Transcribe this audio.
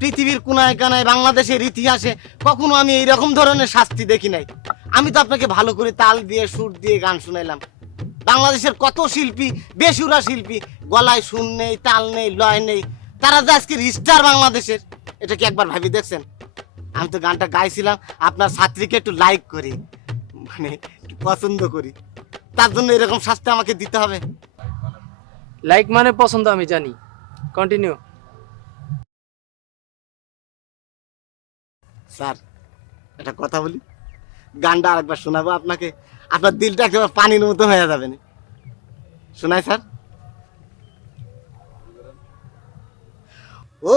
পৃথিবীর কোনায় কানায় বাংলাদেশের ইতিহাসে কখনো আমি এইরকম ধরনের শাস্তি দেখি নাই। আমি তো আপনাকে ভালো করে তাল দিয়ে, সুর দিয়ে গান শুনাইলাম। বাংলাদেশের কত শিল্পী, বেসুরা শিল্পী, গলায় সুর নেই, তাল নেই, লয় নেই, তারা যে আজকে স্টার বাংলাদেশের, এটা কি একবার ভাবি দেখছেন? আমি তো গানটা গাইছিলাম, আপনার ছাত্রীকে একটু লাইক করি মানে পছন্দ করি। তার জন্য এরকম শাস্তি আমাকে দিতে হবে। লাইক মানে পছন্দ আমি জানি। কন্টিনিউ স্যার, একটা কথা বলি। গানটা আরেকবার শোনাবো আপনাকে। আপনার দিলটা একেবারে পানির মতো হয়ে যাবে না। শোনাই, স্যার। ও